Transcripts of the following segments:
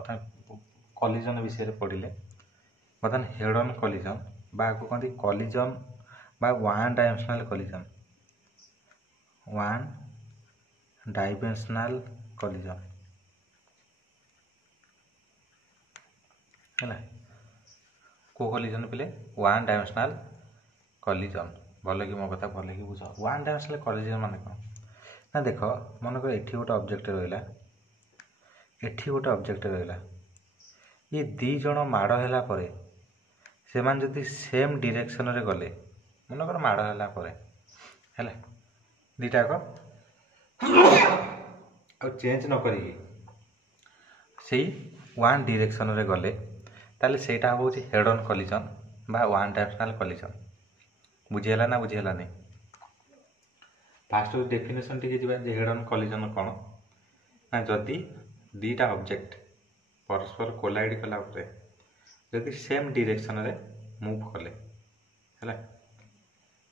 प्रथम कलिजन विषय पढ़ले बर्तमान हेड ऑन कलिजन बा कहते कलिजन बा one dimensional collision one dimensional collision है को कलिजन पे वन डायमेंशनल कलिजन भल कि मो कथा भल कि बुझ वन डायमेंशनल कलिजन माने कौन ना देख मन कर एठी गोटे ऑब्जेक्ट रहिला एठी गोटे ऑब्जेक्ट रहिला ये दी जण माड़ हैला परे से मान जदि सेम डायरेक्शन रे गले मन कर माड़ हैला परे हैला दीटा को आ चेंज न करी सेही वन डायरेक्शन रे गले ताले सेटा होची हेड ऑन कलिजन बा वन डायमेंशनल कलिजन बुझियला ना बुझियला नहीं fast definition T G head on collision कौन ना जदि दीटा ऑब्जेक्ट परस्पर कोलाइड कला जदि सेम डायरेक्शन रे मूव कले हैला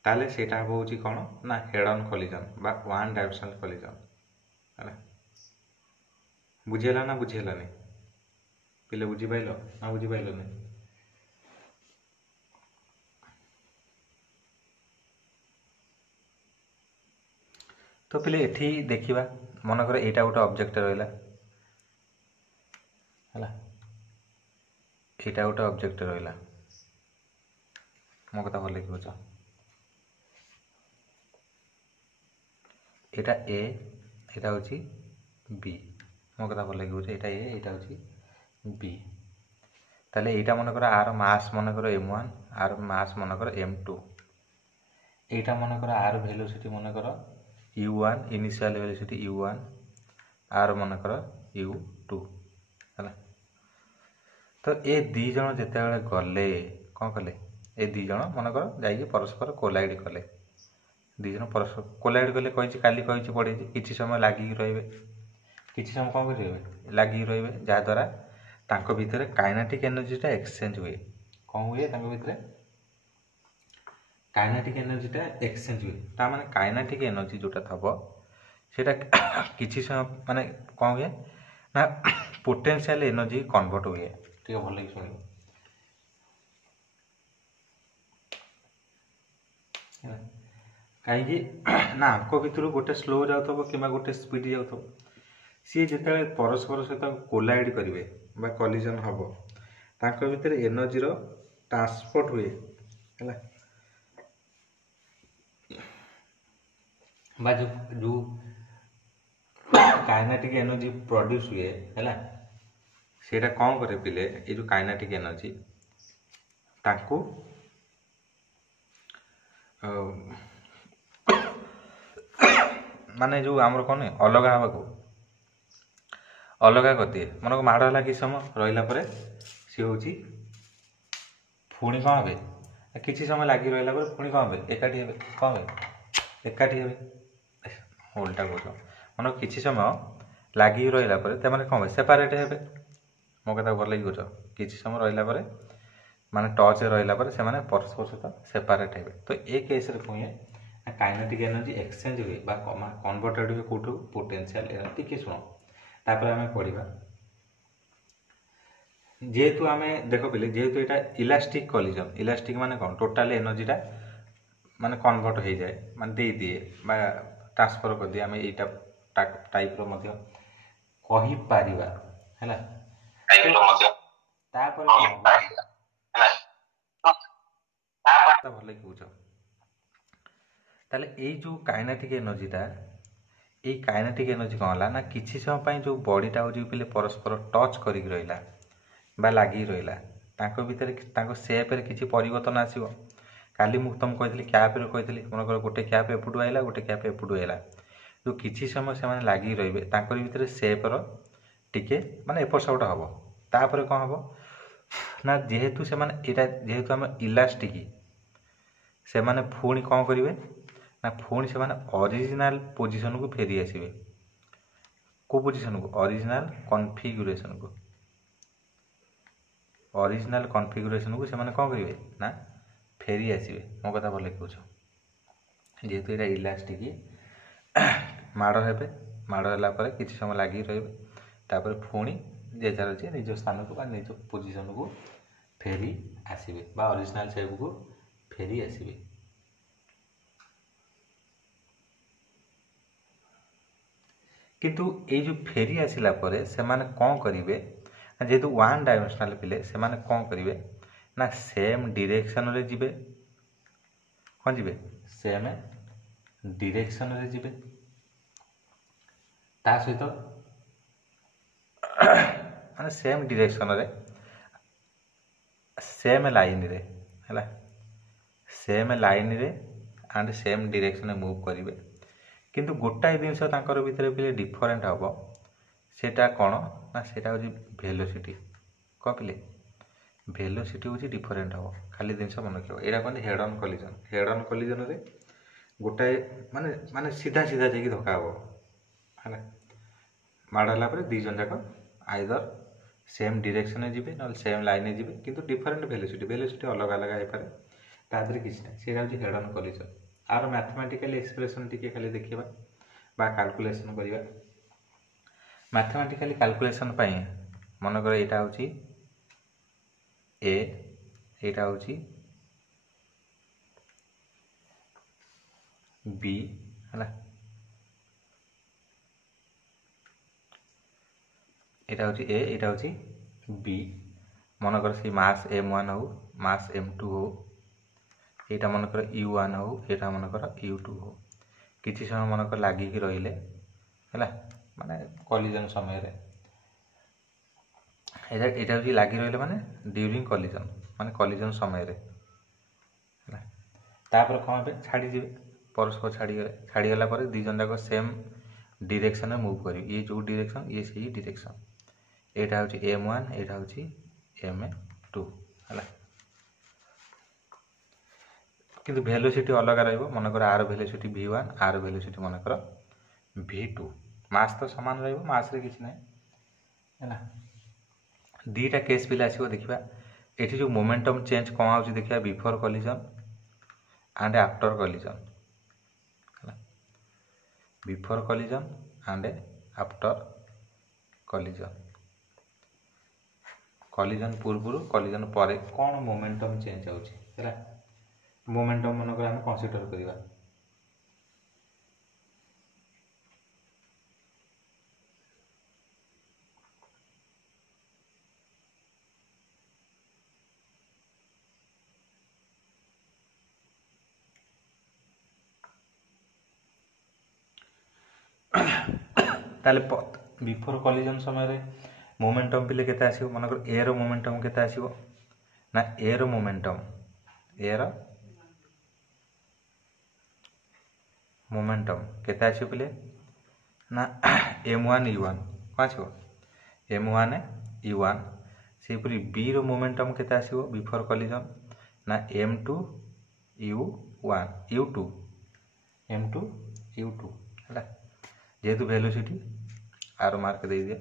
ताले सेटा होची कौन ना हेड ऑन कलिजन बा वन डायमेंशनल कलिजन हैला बुझियला ना बुझियला नहीं पिले बुझी पाइलो ना बुझी पाइलो नहीं तो पिले एठी देखिबा मन कर एटा गोटे ऑब्जेक्ट रहिला हैला एटा गोटे ऑब्जेक्ट रहिला मो कथा भले कि बुझ एटा ए एटा होची बी मो कथा भले कि बुझ एटा ए एटा होची बी ताले एटा मन कर आर मास मन कर m1 आर मास मन कर m2 एटा मन कर आर वेलोसिटी मन कर u1 initial velocity u1 are मन कर u2 हैला तो ए दी जण जेते बेले गले कोन कले ए दी जण मन कर जाई परस्पर कोलाइड कले दी जण परस्पर कोलाइड कले कहिछि काली कहिछि पढे किछि समय लागि रहबे किछि समय कोन करिवे लागि रहबे जा द्वारा तांको भितरे काइनेटिक एनर्जी टा एक्सचेंज हुए कोन हुए तांको भितरे काइनेटिक एनर्जी टा एक्सचेंज हुए ता माने काइनेटिक एनर्जी जोटा थबो सेटा किछि समय माने कोन हुए ना पोटेंशियल एनर्जी कन्वर्ट हुए ठीक है भले सुनियो कहीं ना आंको भितर गोटे स्लो जाउथबो किबा गोटे स्पीड जाउथबो सी जेते परस्पर सहित कोलाइड करिवे बा कलिजन हबो तांको भितर एनर्जी रो ट्रांसपोर्ट हुए हैला बा जो काइनेटिक एनर्जी प्रोड्यूस हुए हैला सेटा कौन करे पिले ये जो काइनेटिक एनर्जी तांको माने जो आमर कौन अलगा हवा को अलगा करते मन को माड़ है कि समय रहा पर सी हूँ पुणी कौन हे कि समय लगी रहा पुणी कौन हे एकाठी हे कौन हे एकाठी हे उल्टा कह मन कि समय लगी रहा कौन हे सेपारेट हे मो कथा भल लगे कह कि समय रहा माने टच रहा से परस्पर सहित सेपारेट हे तो ए केस कौन है काइनेटिक एनर्जी एक्सचेंज हुए कन्वर्टेड हुए कौटू पोटेंशियल एनर्जी टी शुण तापर आम पढ़ा जेहेतु आम देख पे जेहेतु यहाँ इलास्टिक कलिजन इलास्टिक माने कौन टोटाल एनर्जीटा माने कन्वर्ट हो जाए माने दे दिए बा ट्रांसफर कर दिए आम यहाँ टाइप कही पारिबा हैला भले बुझ ताले ए जो काइनेटिक एनर्जीटा ये काइनेटिक एनर्जी कौन है ना किसी समय जो बॉडीटा हो पे परस्पर टच करी रहा बा लगी रहा भितर सेप्रे किसी परिवर्तन आसो काली मुझे तुमको कही कैप्रे कही मन गोटे कैप एपटू आइला गोटे कैप एपटू आइला जो किसी समय से लगी रे भितर सेप्र टिके माने एपट सेपट हम तापर कौन हम ना जेहेतु से जेहेतु आम इलास्टिक से मैंने पुणी कौन करेंगे ना पुणी से ओरिजिनल पोजीशन को फेरी आसवे को पोजीशन को ओरिजिनल कॉन्फ़िगरेशन को से कौन करेंगे ना फेरी आसवे मो कथा भले कह जेहेतु ये इलास्टिक माड़ हे माड़ है कि समय लगी रे पुणी जे जार अच्छे निज स्थान को निज पोजिशन को फेरी आसवे बा ओरिजिनल शेप को फेरी आसवे। किंतु ये जो फेरी आसला परे से माने कौन करिवे जेहेतु वन डायमेंशनल पिले से माने कौन करिवे ना सेम डायरेक्शन रे जिबे कौन जिबे सेम डायरेक्शन रे जिबे ता सहित माने सेम डायरेक्शन रे सेम लाइन रे हैला सेम लाइन रे एंड सेम डायरेक्शन मूव करिवे किंतु गोटाए जिनस तांकर भितर पिले डिफरेंट हबो सेटा कोन ना सेटा होची वेलोसिटी को पिले वेलोसिटी होची डिफरेंट हबो खाली जिनस मन रखियो era cone head on collision रे गोटाए माने माने सीधा सीधा जेकी धक्का हबो हैला माडला पर दी जन जाक आइदर सेम डायरेक्शन में जिबे न सेम लाइन में जिबे किंतु डिफरेंट वेलोसिटी अलग अलग आइ पारे तादरे किछ ना सेरा होची हेड ऑन कोलिजन आर मैथमेटिकल एक्सप्रेशन टिके खाली देखिबा बा कैलकुलेशन करिबा मैथमेटिकली कैलकुलेशन पई मन कर एटा होची ए एटा होची बी हला एटा होची ए एटा होची बी मन कर सी मास m1 हो मास m2 हो एटा मन कर u1 हो एटा मन कर u2 हो किछि समय मन कर लागि कि रहिले हला माने कोलिजन समय रे एटा होची लागि रहिले माने ड्यूरिंग कोलिजन माने कोलिजन समय रे हला तापर कोन बे छाडी दिबे परस्पर छाडी गला पर दी जन जाक सेम डायरेक्शन में मूव करी ये जो डायरेक्शन ये सही डायरेक्शन एटा होची m1 एटा होची m2 हला किंतु वेलोसिटी अलग रहइबो मन कर are velocity v1 are velocity मन कर v2 मास तो समान रहइबो मास रे किछ नै हैला दीटा केस पिला आसीबो देखिबा एठी जो मोमेंटम चेंज कोन आउची देखिबा before collision and after collision हैला before collision and after collision collision पूर्व कोलिजन परे कोन मोमेंटम चेंज आउची हैला मोमेंटम मन कर हम कंसीडर करिबा ताले बिफोर कोलिजन समय रे मोमेंटम पिले केते आसीबो मन कर ए रो मोमेंटम केते आसीबो ना ए रो मोमेंटम केते आसीबो पिले ना m1 u1 पाछो m1 u1 सेपुरी b रो मोमेंटम केते आसीबो बिफोर कोलिजन ना m2 u2 हैला जेहेतु वेलोसिटी आर मार्क दे दिया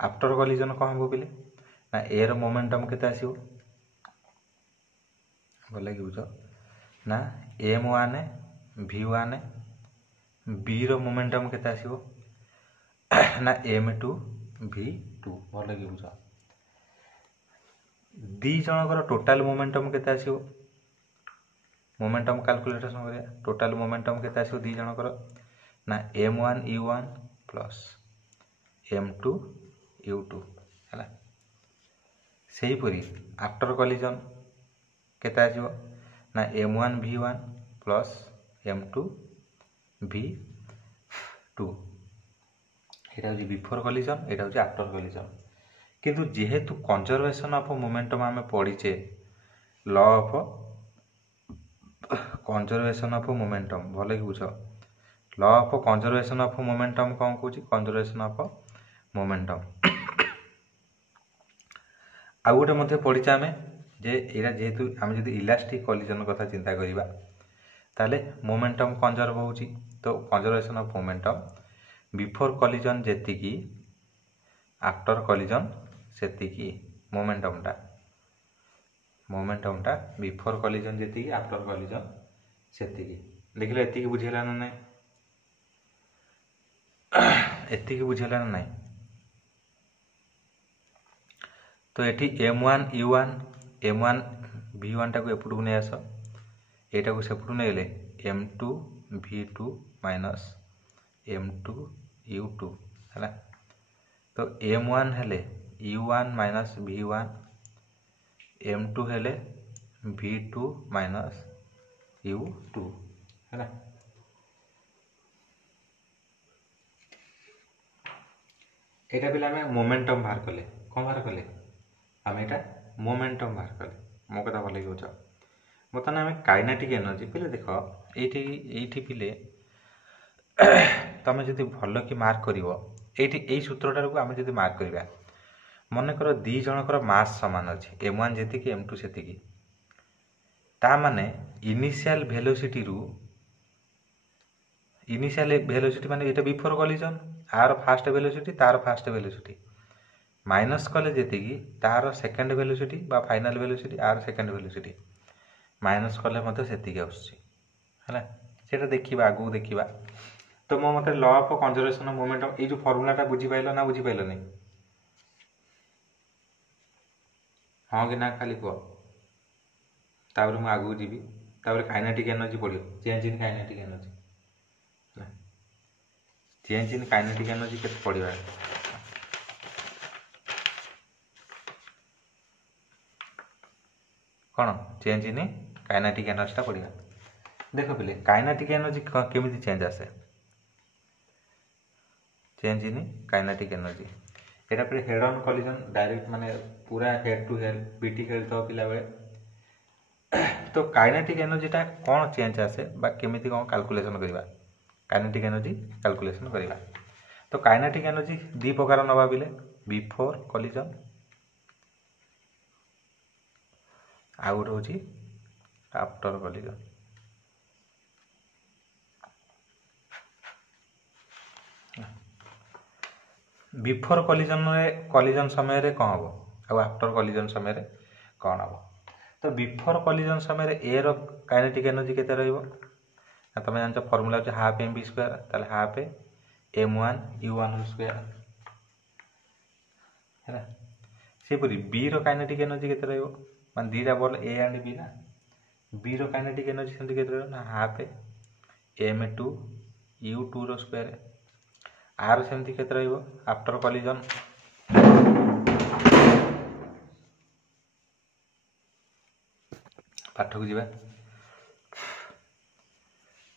आफ्टर कोलिजन कोन हो पिले ना ए रो मोमेंटम केते आसीबो बोले कि बुझो ना m1 v1 b रो मोमेंटम केते आसीबो ना m2 v2 बोले कि बुझो दी जनकर टोटल मोमेंटम केते आसीबो मोमेंटम कैलकुलेशन करिया टोटल मोमेंटम केते आसीबो दी जनकर ना m1 u1 plus m2 u2 हैला सेही परी आफ्टर कोलिजन केते आसीबो ना m1 v1 plus m2 v2 एटा होची बिफोर कोलिजन एटा होची आफ्टर कोलिजन किंतु जेहेतु कंजर्वेशन ऑफ मोमेंटम हमें पढिचे law of conservation of momentum भले कि बुझो law of conservation of momentum कोन कहूची कंजर्वेशन ऑफ मोमेंटम आ गोटे मध्ये पढिचे हमें जे एरा जेहेतु हम जदी इलास्टिक कोलिजन कथा चिंता करिबा ताले मोमेंटम कंजर्व होची तो conservation of momentum before collision जेति की आफ्टर कोलिजन सेति की मोमेंटम टा बिफोर कोलिजन जेति की आफ्टर कोलिजन सेति की देखिले एति की बुझेला ना नै एति की बुझेला ना नै तो ये m1 u1 m1 v1 टाक एपटू नहीं आस यहाँ को सेपटू नहीं गले m2 v2 minus m2 u2 है। तो m1 हेले u1 माइनस v1 m2 हेले v2 माइनस u2 है। एटा पे आम मोमेंटम बाहर कले कौन बाहर कले आम एटा मोमेंटम बाहर कले मो कथा भल बुझ। बर्तमान आम काइनेटिक एनर्जी पे देख ये पिले तुम जो भल कि मार्क कर सूत्रटा को आम जो मार्क करवा मनकर दी जनकर मास सामान अच्छे m1 जी m2 से माने इनिशियल वेलोसिटी माने ये बिफोर कलिजन आर फास्ट वेलोसिटी तार फास्ट वेलोसिटी माइनस कले जी तार सेकेंड वेलोसिटी बा फाइनल वेलोसिटी आर सेकेंड वेलोसिटी माइनस कले से आसटा देखा आगू देखा। तो मो मत law of conservation of momentum ये जो फॉर्मूलाटा बुझीपाल ना बुझीपाल नहीं हाँ कि ना खाली कह तापर मुझे आगू जी काइनेटिक एनर्जी पड़ो change in kinetic energy change in kinetic energy के पड़ा कौन चेंज इन काइनेटिक एनर्जी पड़ा देख पे काइनेटिक एनर्जी केमी चेंज आसे चेंज इन काइनेटिक एनर्जी यहाँ पे हेड ऑन कॉलिजन डायरेक्ट माने पूरा हेड टू हेड पीटी खेलता पिला बेले तो काइनेटिक एनर्जीटा कौन चेंज आसे बा केमिति कौन कैलकुलेशन करवा काइनेटिक एनर्जी कैलकुलेशन करवा। तो काइनेटिक एनर्जी दी प्रकार नवा बिले बिफोर कॉलिजन आ गोटे हूँ आफ्टर कॉलिजन। बिफोर कॉलिजन समय रे कौन हम आ आफ्टर कॉलिजन समय रे कौन हम। तो बिफोर कॉलिजन समय ए रो काइनेटिक एनर्जी केते रहइबो तुम जान फॉर्मूला होचे हाफ एम बी स्क्वायर ताले हाफ m1 u1 स्क्वायर है। सेपरी बी रो काइनेटिक एनर्जी केते रहइबो मान दीटा बॉल ए एंड बी ना बी रो काइनेटिक एनर्जी सेमति केते रहइबो ना हाफ m2 u2 रो स्क्वायर आर सेमति केते रहइबो आफ्टर कॉलिजन पाठ को जीवा।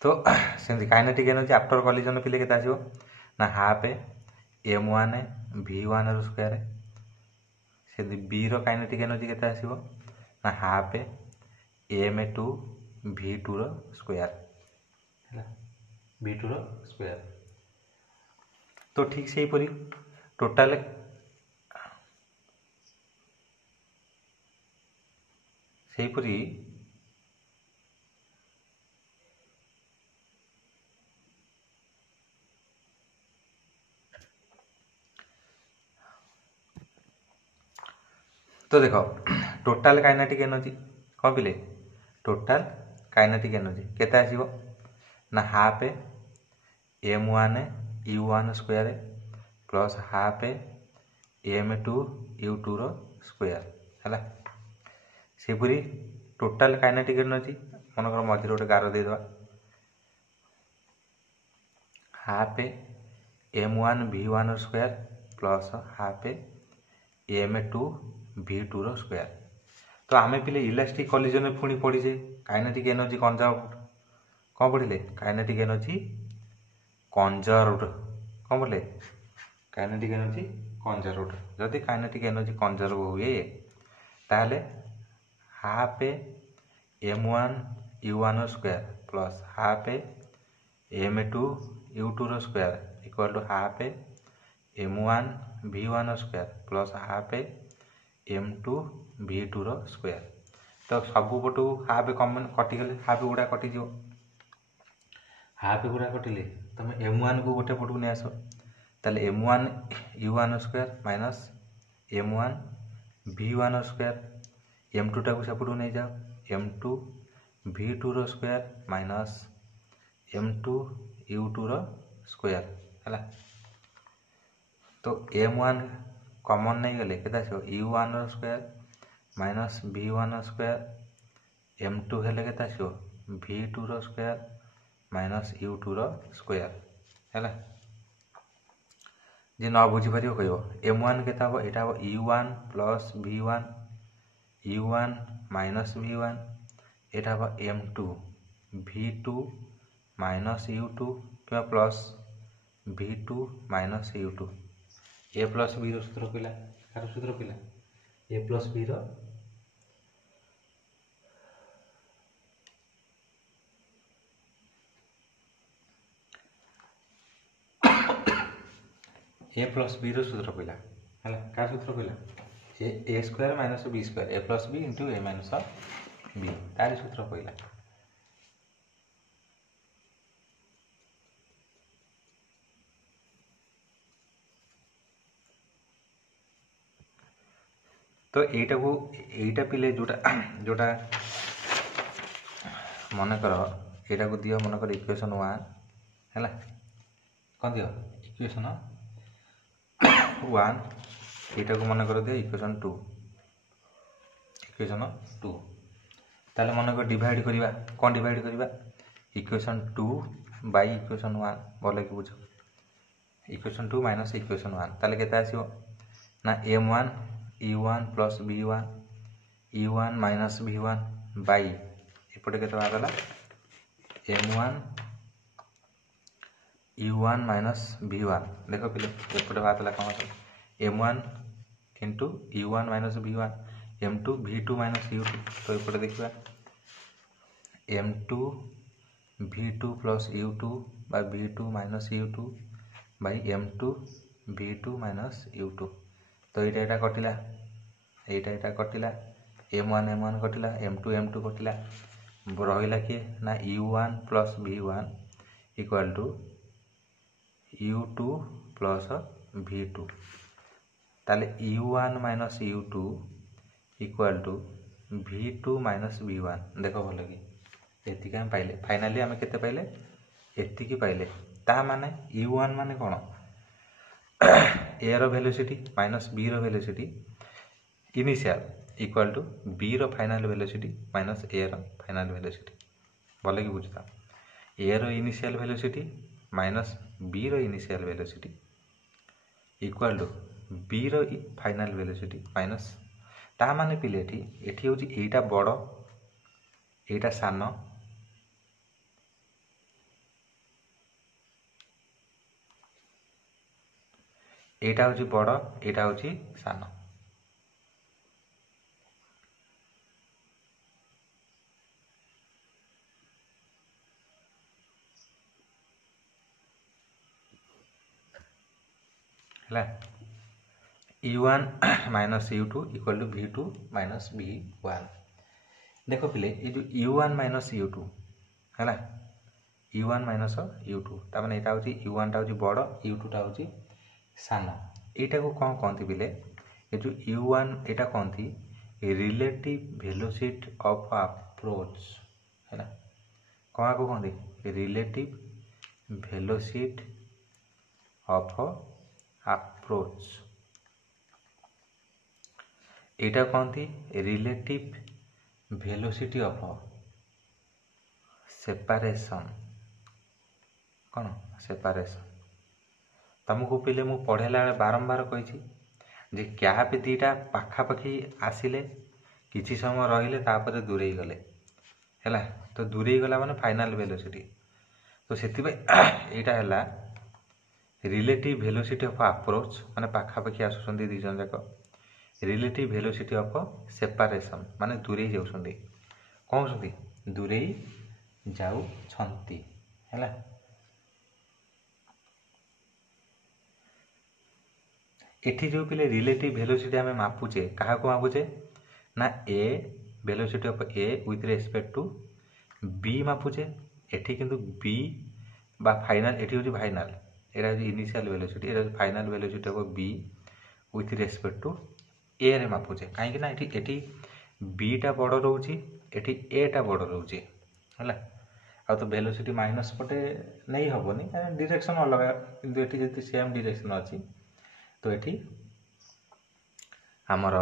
तो सेमति काइनेटिक एनर्जी आफ्टर कॉलिजन पिले केते आसीबो ना हाफ m1 v1 रो स्क्वायर से बी रो काइनेटिक एनर्जी केते आसीबो ना हाफ m2 v2 रो स्क्वायर है v2 रो स्क्वायर। तो ठीक से परी टोटाल से परी तो देखो टोटाल काइनेटिक एनर्जी कौन पिले टोटाल काइनेटिक एनर्जी केते आसीबो ना half m1 u1 square plus half m2 u2 रो स्क्वायर है। सेपरी टोटाल काइनेटिक एनर्जी मनकर मझे गोटे गार देदेवा half m1 v1 square plus half m2 v2 रो स्क्वायर। तो आमे पिले इलास्टिक कॉलिजन में पुणी पढ़ीजे काइनेटिक एनर्जी कंजर्व्ड कौन पढ़िले काइनेटिक एनर्जी कंजर्व्ड कौन पढ़ले काइनेटिक एनर्जी कंजर्व्ड। जदि काइनेटिक एनर्जी कंजर्व हुए ताहले half m1 u1 square plus half m2 u2 रो square equal to half m1 v1 square plus half m2 v2 रो square. तो सबु पटू हाफ कमन कटिगले हाफ गुड़ा कटिज हाफ गुड़ा कटिले तुम m1 को गोटे पटू नहीं आस ताले m1 u1 square minus m1 v1 square m2 टाक सेपटू नहीं जाओ m2 v2 रो स्क्वायर माइनस m2 u2 रो स्क्वायर है। तो m1 कॉमन नहीं गले केते आसो u1 रो स्क्वायर माइनस v1 रो स्क्वायर m2 हेले केते आसो v2 रो स्क्वायर माइनस u2 रो स्क्वायर हैला जे न बुझी परियो कहबो m1 केते हबो एटा हबो u1 plus v1 u1 minus v1 एटा हबो m2 v2 माइनस u2 क्या plus v2 minus u2 a plus b रो सूत्र पिला कार सूत्र पिला a प्लस b रो a प्लस b रो सूत्र पिला हैला कार सूत्र पिला a square minus b square a plus b into a minus b तार सूत्र पिला तो एटा पिले जोटा मन कर एटा को दियो मन कर इक्वेशन 1 हैला कोन दियो इक्वेशन 1 एटा को मन कर दियो इक्वेशन 2 ताले मन कर डिवाइड करिवा कोन डिवाइड करिवा इक्वेशन 2 बाय इक्वेशन 1 बोले कि बुझो इक्वेशन 2 माइनस इक्वेशन 1 ताले केता आसीओ ना m1 u1 plus v1 u1 minus v1 by एपटे केते बादला m1 u1 माइनस v1 देखो पिले एपटे बादला कोन m1 into u1 minus v1 m2 v2 minus u2 तो एपटे देखिबा m2 v2 plus u2 by v2 minus u2 by m2 v2 minus u2 तो एटा कटिला एटा कटिला m1 कटिला m2 कटिला रहिला कि ना u1 plus v1 equal to u2 plus v2 ताले u1 minus u2 equal to v2 minus v1 देखो भलो कि एतिका हम पाइले फाइनली हम केते पाइले एतिकी पाइले ता माने u1 माने कोन a रो वेलोसिटी माइनस b रो velocity initial equal to b रो फाइनल वेलोसिटी माइनस a रो फाइनल वेलोसिटी बोले कि बुझता a रो इनिशियल वेलोसिटी माइनस b रो initial velocity equal to b रो फाइनल वेलोसिटी माइनस ता माने पिले एठी होची एटा बड़ो एटा सानो एटा होची बड़ एटा होची सानो हला u1 minus u2 equal to v2 minus v1 देखो पिले ये जो u1 माइनस u2 हला u1 माइनस u2 ता माने एटा होची u1 टा होची बड़ u2 टा होची साना एटा को कौन कहती बिले ये जो u1 एटा कहती रिलेटिव वेलोसिटी ऑफ अप्रोच है ना कौन को कहती रिलेटिव वेलोसिटी ऑफ अप्रोच एटा कहती रिलेटिव वेलोसिटी ऑफ सेपरेशन कौन सेपरेशन तुमको पहले मु पढ़ेला बारंबार कही जे कैप दीटा पाखापाखि आसिले किछि समय रहिले तापर दूरे गले हैला तो दूरे गला माने फाइनल वेलोसिटी तो सेति एटा हैला रिलेटिव वेलोसिटी ऑफ अप्रोच माने पाखापाखि आसुसंदी दी जन जाक रिलेटिव वेलोसिटी ऑफ सेपरेशन माने दूरे जाउसंदी कोन सदी दूरे जाउ छंती हैला एठी जो पिले रिलेटिव वेलोसिटी हमें मापुचे कहा को मापुचे ना A velocity of A with respect to B मापुचे एठी किंतु बी बा फाइनल एठी होची फाइनल एरा होची इनिशियल वेलोसिटी एरा होची final velocity of B with respect to A रे मापुचे काहे कि ना एठी बी टा बड़ रहउची एठी ए टा बड़ रहउची हला आ तो वेलोसिटी माइनस पटे नहीं हबोनी डायरेक्शन अलग किंतु एठी जति सेम डायरेक्शन अछि तो एठी आमर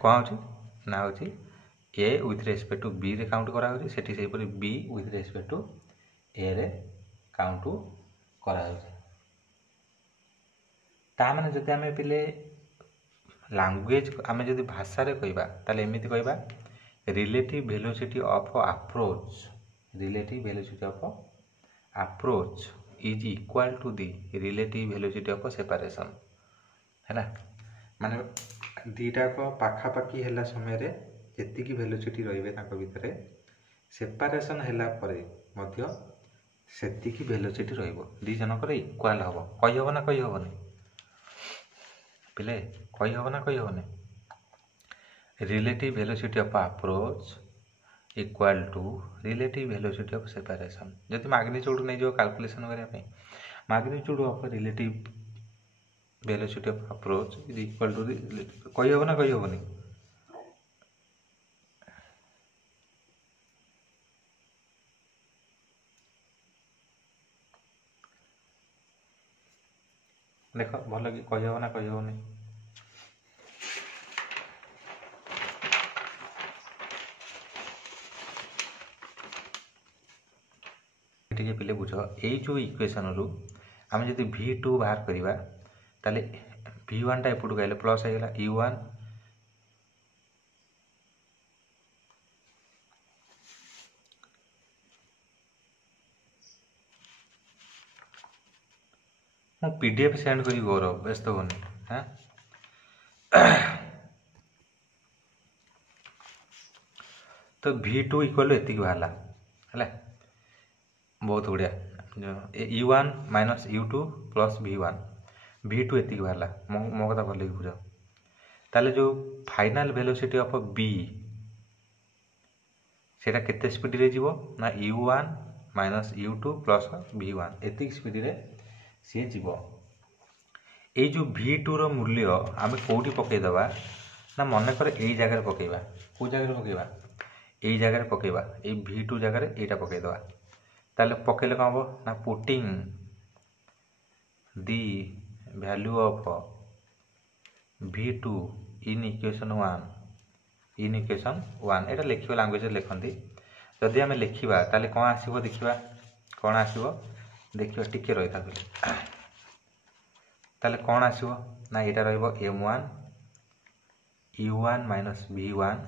कौन हो ना हो ए विथ रेस्पेक्ट टू बी रे काउंट करा होची सेठी सेही परी B with respect to A रे काउंट करा होची। ता माने जदि आमे पिले लैंग्वेज आमे जदि भाषा रे कहबा ताले एमिति कहबा relative velocity of approach, relative velocity of approach is equal to the relative velocity of separation हैला। माने दीटा को पाखापाखी हैला समय रे जेतिकी वेलोसिटी रहिबे ताको भितरे सेपरेशन हैला परे मध्य सेतिकी वेलोसिटी रहिबो दी जनकर इक्वल हबो। कहि हबो ना कहि हबोनी पिले कहि हबो ना कहि हबोनी relative velocity of approach equal to relative velocity of separation. जदि मैग्नीट्यूड नै जो कैलकुलेशन करिया पे magnitude of relative velocity of approach is equal to कहि हबो ना कहि हबोनी देख भल कि कहि हबो ना कहि हबोनी टिके पिले बुझ ए जो इक्वेशन रु आमे जदि v2 बाहर करिबा ताले v1 टा एपटू गले प्लस हे गला u1 मु पीडीएफ सेंड करी गौरव व्यस्त होनी हां तो v2 इक्वल एतिक बाहला हैला बहुत बढ़िया u1 minus u2 plus v1 v2 एतिक बाहला मो कथा भले बुझ ताले जो फाइनल वेलोसिटी ऑफ b सेटा केते स्पीड रे जीवो ना u1 minus u2 plus v1 एतिक speed रे सी जीवो। ए जो v2 रो मूल्य आमे कोठी पके दबा ना मने करे एई जगह रे पकेबा को जगह रे पकेबा एई जगह रे पकेबा ए v2 जगह रे एटा पके दबा ताले पकेले कम हो ना putting the value of v2 in equation 1 Etah लिखिबा language रे लिखंती जदि हमें लिखिबा ताले कोन आसीबो देखिबा कोन आसीबो देखिबा टिके रहि थाबे ताले कोन आसीबो ना एटा रहइबो m1 u1 minus v1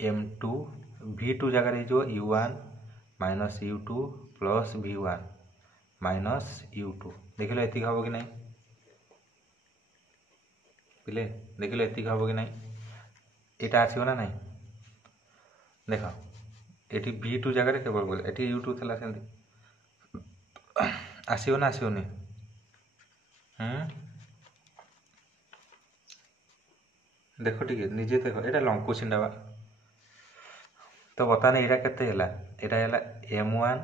m2 v2 जगह रे जो u1 minus u2 plus v1 minus u2 देखिलो एतिक हबो कि नहीं पिले देखिलो एतिक हबो कि नहीं एटा आसीबो ना नहीं देखो एटी v2 जगह रे केवल बोले एटी u2 थला सेंती आसीबो ना आसीबो नहीं देखो ठीक है निजे देखो एटा लंको सिंडाबा तो बताने एटा केते हैला एटा हैला m1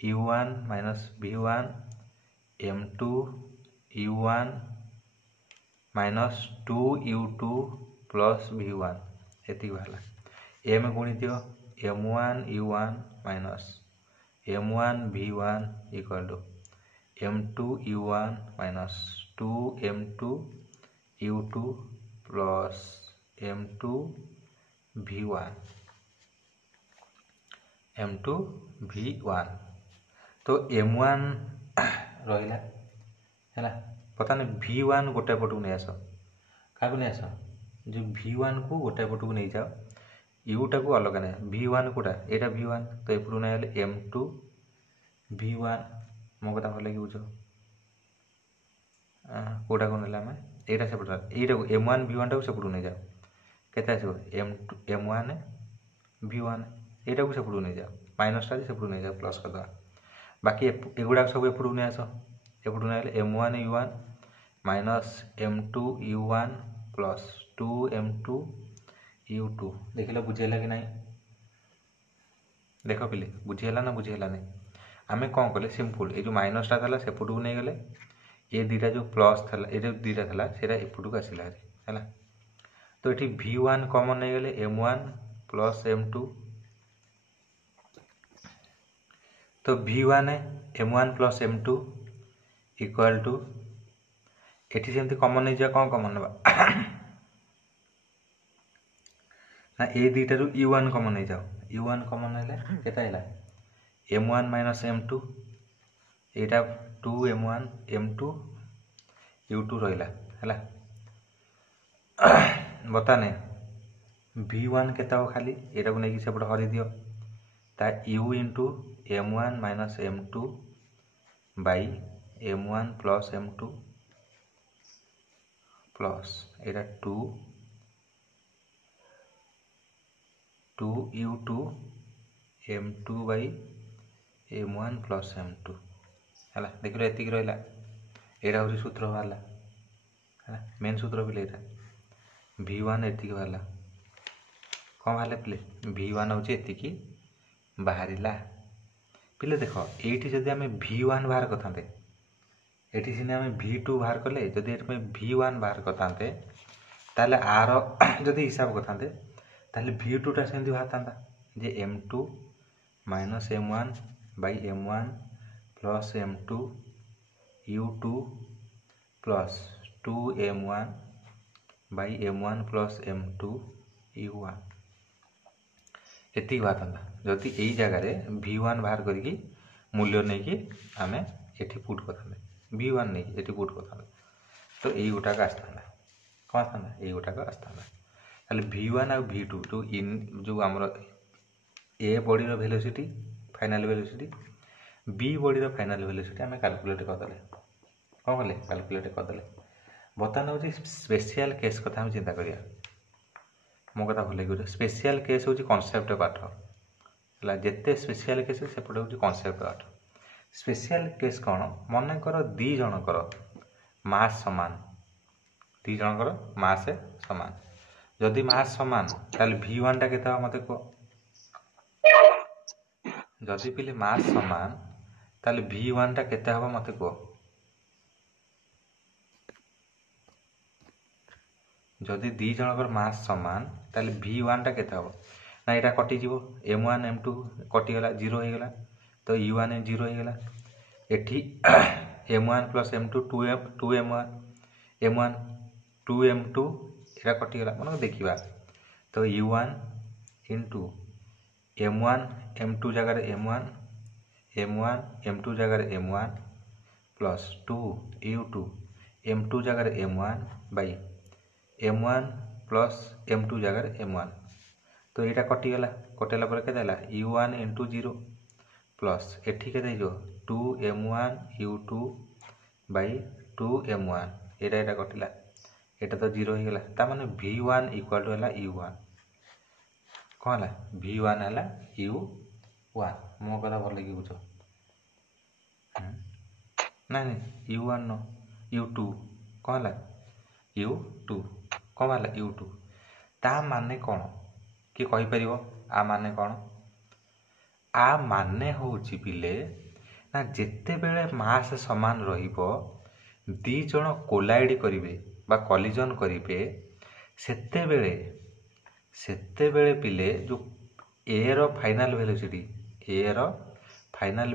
u1 minus v1 m2 u1 minus 2u2 plus v1 एति बाला m गुणी दियो m1 u1 minus m1 v1 equal to m2 u1 minus 2 m2 u2 plus m2 v1 m2 v1 तो m1 रहिला हैला पता नहीं v1 गोटे पटू नहीं आस का नहीं आस जो v1 को गोटे पटू नहीं जाओ u टा को अलग नहीं v1 कोटा एटा v1 तो एपटू नहीं आले m2 v1 मो कथा भले कि बुझ कोटा को नेला मैं एटा से पटा एटा को m1 v1 टा को सेपटू नहीं जाओ केते आसो m1 v1 एटा को सेपटू नहीं जाओ माइनस टा सेपटू नहीं जाओ प्लस कर दो बाकी एगुडा सब एपटू नहीं आसो एपटू नहीं आले m1 u1 minus m2 u1 plus 2 m2 u2 देखिलो बुझेला कि नहीं देखो पिले बुझेला ना बुझेला नहीं आमे कोन करले सिंपल ए जो माइनस टा थला सेपटू नहीं गले ए दीटा जो प्लस थला ए जो दीटा थला सेरा एपटू का आसिला हैला तो एठी v1 कॉमन नहीं गले m1 प्लस m2 तो v1 है m1 plus m2 equal to एठी सेमती कॉमन नहीं जा कौन कॉमन नेबा ना ए दुईटा रु u1 कॉमन नहीं जाओ u1 कॉमन हेले केटा हैला m1 माइनस m2 एटा 2m1 m2 u2 रहिला हैला बताने v1 केता हो खाली एटा को नेकी सेपट हरि दियो ता u into m1 minus m2 by m1 plus m2 plus iota 2u2 m2 by m1 plus m2 हैला देखिलो एतिक रहला एटा होची सूत्र बाहरला हैला मेन सूत्र बिले एटा v1 एतिक बाहरला कोन बाहरले पिले v1 होची एतिकी बाहरिला पिले देखो एठी जदी हमें v1 बाहर करथांते एठी सिने हमें v2 बाहर करले जदी एठी में v1 बाहर करथांते ताले आर जदी हिसाब करथांते ताले v2 टा सेंदी बाहरथांता जे m2 minus m1 by m1 plus m2 u2 plus 2m1 by m1 plus m2 u1 एति बाहरथांता जदी एई जगह रे v1 बाहर करके मूल्य नै कि हमें एठी पुट करथांते v1 नै एठी पुट करथांते तो एई गोटा का आस्थांता कोन आस्थांता एई गोटा का आस्थांता ताले v1 और v2 जो हमरो ए बॉडी रो velocity final velocity B body रो फाइनल वेलोसिटी हमें कैलकुलेट कर दले कोन होले कैलकुलेट कर दले बतन होची स्पेशल केस कथा हम चिंता करिया मो कथा भले गुरे स्पेशल केस होची कांसेप्ट पाठ हला जेते स्पेशल केस से पडे होची कांसेप्ट पाठ स्पेशल केस कोन मन कर दी जण कर मास समान दी जण कर मास समान जदि मास समान ताले v1 टा केता मते को जदि पिले मास समान ताले v1 टा केते हबो मते को जदि दी जनकर मास समान ताले v1 टा केते हबो ना एटा कटि जीवो m1 m2 कटि गला 0 हो गला तो u1 0 हो गला एठी m1 plus m2 2m1 m1 2m2 एटा कटि गला मन देखिबा तो u1 into m1 m2 जगह m1 m1 m2 जगह m1 plus 2 u2 m2 जगह m1 by m1 plus m2 जगह m1 तो एटा कटि गला कटेला पर केते हला u1 into 0 plus एठी केते जो 2m1 u2 by 2m1 एटा कटिला एटा तो 0 हो गला ता माने v1 इक्वल टू हला u1 कोन हला v1 हला u1 मो कथा भल लगी बुझो ना नहीं u1 नो u2 कोन हला u2 कोन हला u2 ता माने कोन कि कहि परिबो आ माने कोन आ माने होउची पिले ना जेते बेले मास समान रहिबो दी जण कोलाइड करिवे बा कॉलिजन करिवे सेते बेले पिले जो ए रो final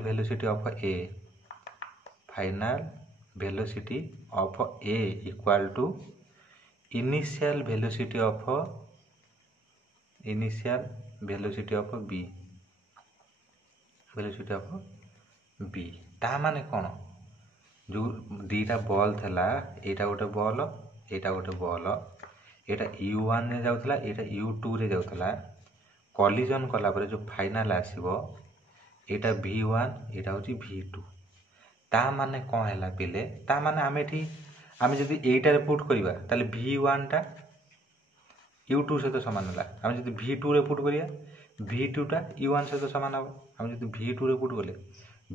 velocity of A final velocity of A equal to initial velocity of B ता माने कोन जो दीटा बॉल थला एटा गोटे बॉल एटा u1 रे जाउथला एटा u2 रे जाउथला कॉलिजन कला पर जो फाइनल आसीबो एटा v1 एटा होची v2 ता माने कोन हैला पिले ता माने आमे जदी एटा रे पुट करिवा ताले v1 टा u2 से तो समान होला आमे जदी v2 रे पुट करिया v2 टा u1 से तो समान हो आमे जदी v2 रे पुट गले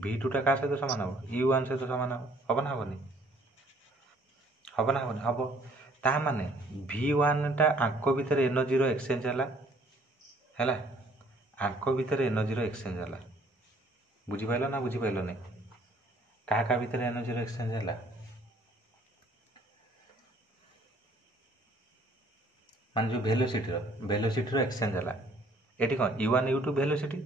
v2 टा का से तो समान हो u1 से तो समान हो हबो ना हबोनी हबो ता माने v1 टा आंको भीतर एनर्जी रो एक्सचेंज हैला आंको भीतर एनर्जी रो एक्सचेंज हैला बुझी पाइलो ना बुझी पाइलो नै का भीतर एनर्जी रो एक्सचेंज हैला मान जो वेलोसिटी रो एक्सचेंज हैला एठी कोन u1 u2 वेलोसिटी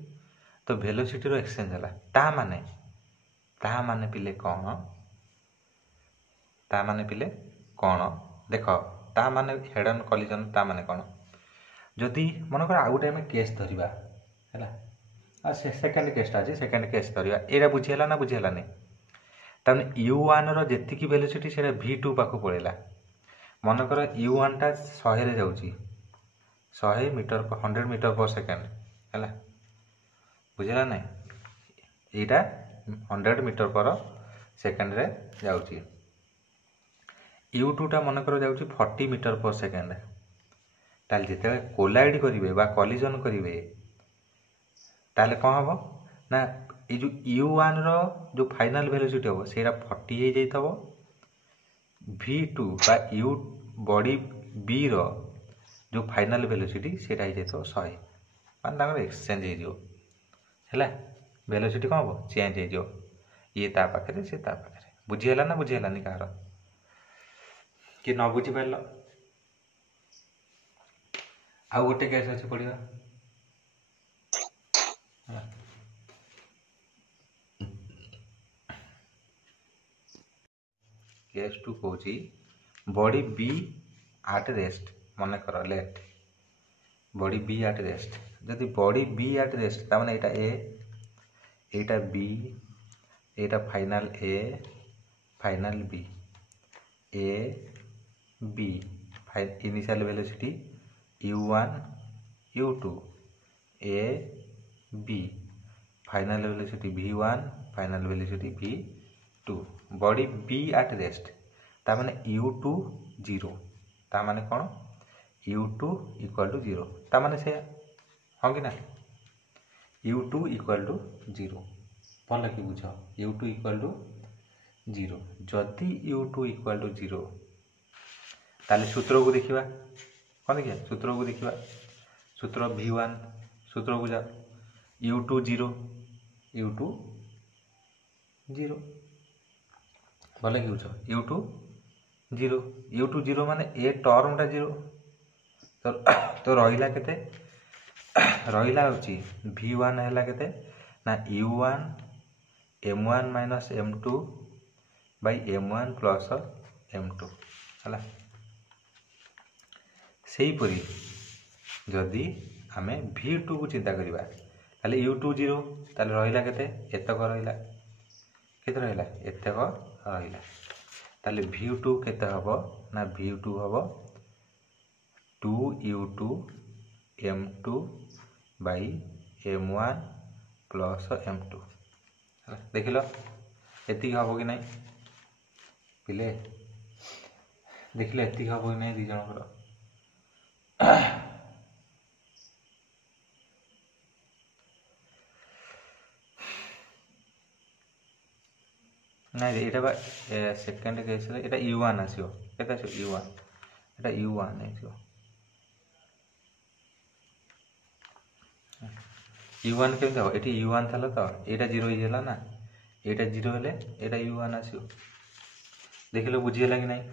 तो वेलोसिटी रो एक्सचेंज हैला ता माने पिले कोन ता माने पिले କ'ଣ देख ता माने हेड ऑन कॉलिजन ता माने କ'ଣ जदि मनकर आउ गोटे आम केस धरिबा हैला आ सेकेंड केसटा अछि सेकेंड केस धरिबा एरा बुझिहला ना बुझिहलानी ताने u1 रो जेतिकी वेलोसिटी सेटा v2 पाखु पळेला मनकर u1 टा 100 रे जाउची 100 मीटर 100 मीटर पर सेकेंड हैला बुझिला नै एटा 100 मीटर पर सेकेंड रे जाउची u2 टा मनकर जाउची 40 मीटर पर सेकेंड ताल जेते कोलाइड करिवे बा कॉलिजन करिवे ताले कोन हबो ना ए जो u1 रो जो फाइनल वेलोसिटी हो सेरा 40 हे जाइतबो v2 बा u बॉडी b रो जो फाइनल वेलोसिटी सेटा हे जाइतो 100 मान तांगर एक्सचेंज हे जो हैला वेलोसिटी कोन हबो चेंज हे जो ये ता पाखरे से ता पाखरे बुझिहला ना बुझिहलानी कार कि न बुझि पाइलो आ गोटे केस अछि पढिबा केस 2 कहूची बॉडी बी एट रेस्ट मन कर let body B at rest जदि बॉडी बी एट रेस्ट ता माने एटा बी एटा final A final B A B initial velocity u1 u2 a b final velocity v1 final velocity v2 body b at rest ता माने u2 0 ता माने कोन u2 equal to 0 ता माने से हां कि ना u2 इक्वल टू 0 भल कि बुझ u2 इक्वल टू 0 जदि u2 इक्वल टू 0 ताले सूत्र को देखिबा कोन देखिया सूत्र को देखिबा सूत्र v1 सूत्र को जा u2 0 u2 0 भले कि बुझ u2 0 u2 0 माने ए टर्म टा 0 तो रहिला केते रहिला होची v1 हैला केते ना u1 m1 minus m2 bye m1 plus m2 हला सेही परी जदि आमे v2 को चिंता करिबा ताले u2 0 ताले रहिला केते एतक रहिला केते रहिला एतक रहिला ताले v2 केते हबो ना v2 हबो 2u2 m2 bye m1 plus m2 देखिलो एति हबो कि नै पिले देखिले एति हबो कि नै दि जण कर नहीं एटा बा सेकंड केस रे एटा u1 आसियो केता आसियो u1 एटा u1 आसियो u1 केम जाओ एटी u1 थाला तो एटा 0 ही होला ना एटा 0 हेले एटा u1 आसियो देखिलो बुझियला कि नहीं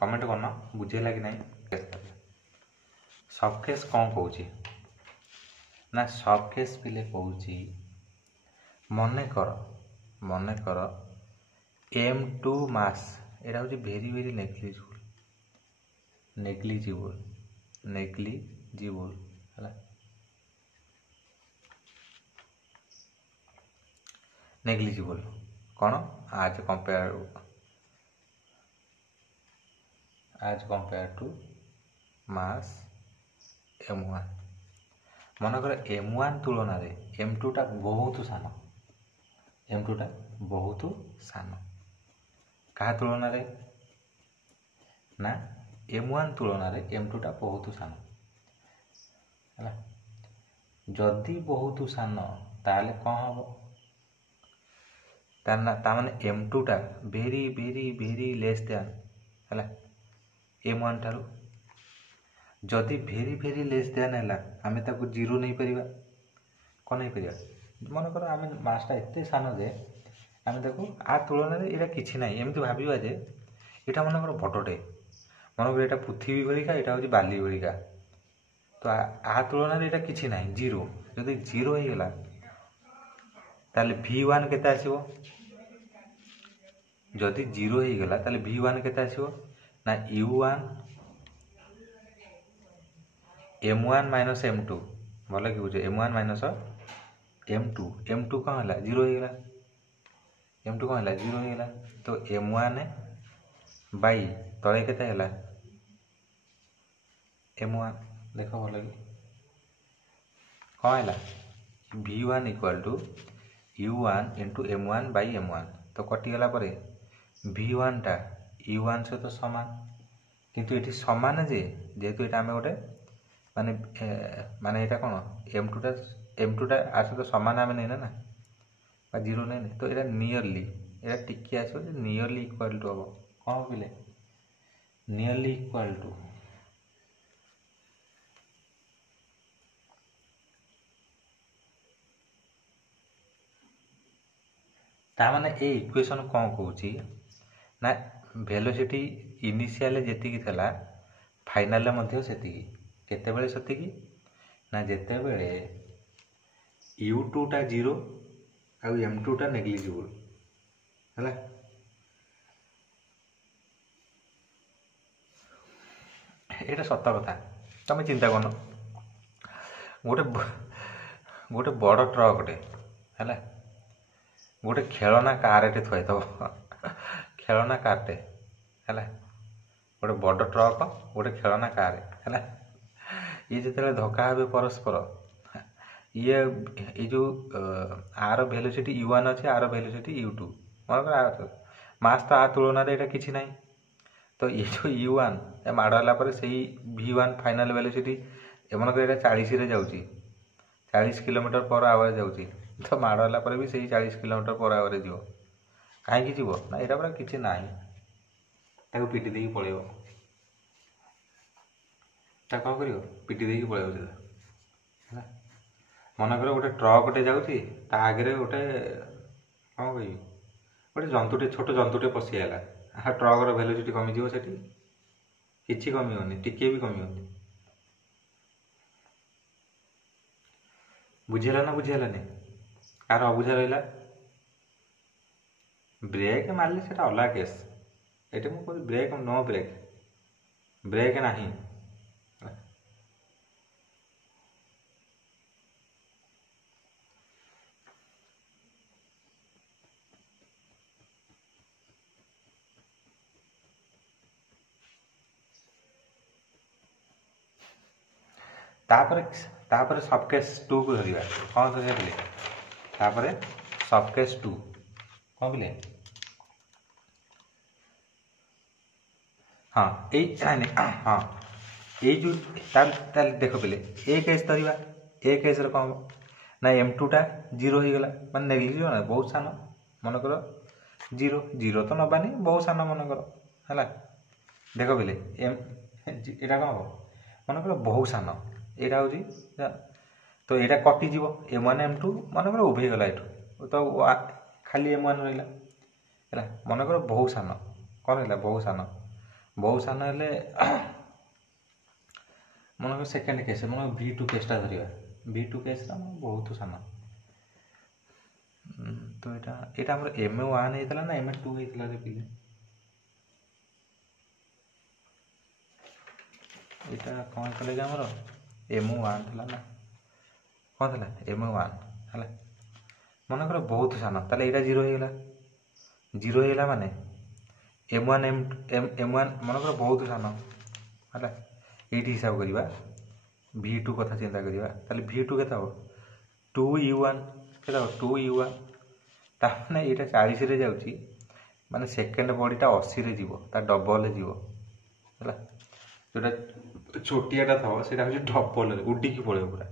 कमेंट करना बुझेला कि नहीं सब केस कौन कहूची ना सब केस पिले कहूची मने कर m2 मास एटा होची वेरी वेरी नेग्लिजिबल हला नेग्लिजिबल कौन as compared to mass m1 मन कर m1 तुलना रे m2 टा बहुत सान कहा तुलना रे ना m1 तुलना रे m2 टा बहुत सान हला जदि बहुत सान ताले कोन हबो ता माने m2 टा very very very less than हला m1 ठारू जदि वेरी वेरी लेस देन हैला आमे ताको 0 नहीं परिबा कोन नहीं परिबा मन कर आमे मासटा एते सान जे आमे ताको आ तुलना रे एटा किछि नाही एमति भाबिबा जे एटा मन कर बटटे मनकर यहाँ पृथ्वी भलिका यहाँ हूँ बाली भलिका तो आ तुलन यहाँ कि ना जीरो जदि जीरो हो गला ताले V1 केते आसीबो जदि जीरो हो गला ताले V1 केते आसीबो ना U1 M1 माइनस M2 भल कि बुझे M1 माइनस M2 M2 कौन है जीरो हो गला M2 कौन है जीरो हो गला तो M1 बाई तले केते है M1 देख भल कि कौन है V1 equal to U1 into M1 by M1 तो कटिगला पर V1 टा U1 सहित सामान किंतु ये सामान जे जेहेतु ये आम गोटे माने माने यहाँ कौन M2 टा आ सहित सामान आम नहीं ना जीरो नहीं तो यहाँ नियरली यहाँ टिके आसो नियरली इक्वल टू हम कौन बोले नियरली इक्वल टू ताने ये इक्वेशन कौन कौची ना वेलोसिटी इनिशियल जेतिकी थला फाइनल मध्य सेतिकी केतेबेले सेतिकी ना जेतेबेले U2 टा जीरो आउ M2 टा नेग्लिजिबल हैला एटा सत्य कथा तमे चिंता करनो गोटे गोटे बड़ ट्रकटे हैला गोटे खेलना कारटे थुआई थब खेलना कारटे है गोटे बड़ ट्रक गोटे खेलना कार है ये जिते धक्का हे परस्पर ये जो आर वेलोसिटी U1 अच्छे आर वेलोसिटी U2 मन मास तो आ तुलन यहाँ कि ना तो ये जो U1 माड़ला से V1 फाइनल वेलोसिटी एमनकर 40 रे जाऊँगी 40 किलोमीटर पर आवर जाऊँगी तो माड़ला भी से 40 किलोमीटर पर आवर जीव कहीं जीव ना यहाँ पूरा किसी ना पिटी दे पलैब कौन कर पिटी दे पलैब मनकर गोटे ट्रकटे जाऊँगी आगे गोटे कौन कह गोटे जंतुटे छोट जंतुटे पशिगला ट्रकर वेलोसिटी कमिज से किसी कमिवनी टिके भी कमिवनी बुझेगा ना बुझेगानी कार अबुझा रहा ब्रेक मारे से अलग केस ये मुझे ब्रेक नो ब्रेक ब्रेक ना तापर सबकेस 2 को धरिया कौन धरिया सबकेस 2 कौन बोले हाँ हाँ ये जो देख पे ए केस धरवा ए केस कौन ना M2 टा जीरो हो गला मान नेग्लिजिबल ना बहुत सान मनकर जीरो जीरो तो नबानी बहुत सान मनकर है देख पे यहाँ कौन हम मनकर बहुत सान यहाँ हूँ तो यहाँ कटिज M1 M2 मनकर उभे गला ये तो खाली M1 रहा है मनकर बहुत सान कौन रहा बहुत सान हेले मनकर सेकेंड केस मन V2 केसटा धरवा V2 केस बहुत सान तो यहाँ आम M1 होता ना M2 होता रे पिले यहाँ कौन कले आमर M1 था ना कौन था M1 है मनकर बहुत सान ताले यहाँ जीरो होगा जीरो होगा माने M1 M1 मनकर बहुत सान है ये हिसाब करवा V2 कथा चिंता करवा ताले V2 के 2U1 के 2U1 ताने यहाँ 40 रे जाऊँगी माने सेकेंड बॉडीटा 80 रे जीवो ता डबल जीवो है जोटा छोटियाटा था से डबल उडिकी पड़े पूरा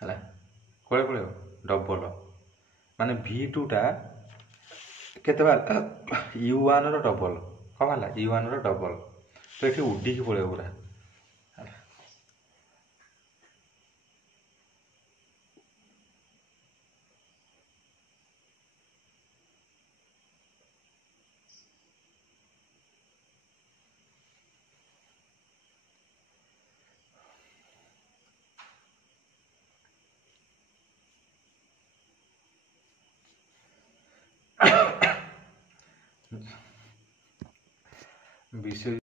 है कौन पड़े डबल माने V2 टा केते बार U1 रो डबल कौन है U1 रो डबल तो ये उडिकी पड़े पूरा ବିଶ୍ୱଜିତ